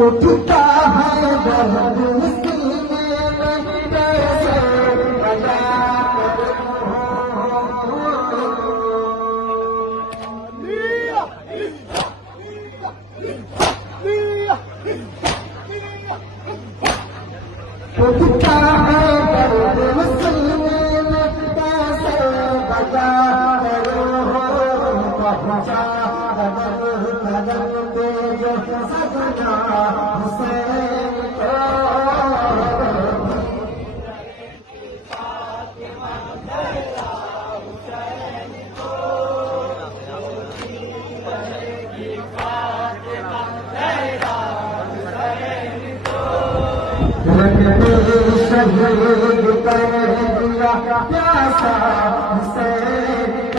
उठता है दर्द सीने में कैसे बजा उठता है दर्द सीने में कैसे बजा पहुंचा कदम पे जो सजना हुसैन शहीद कर दिया प्यासा हुसैन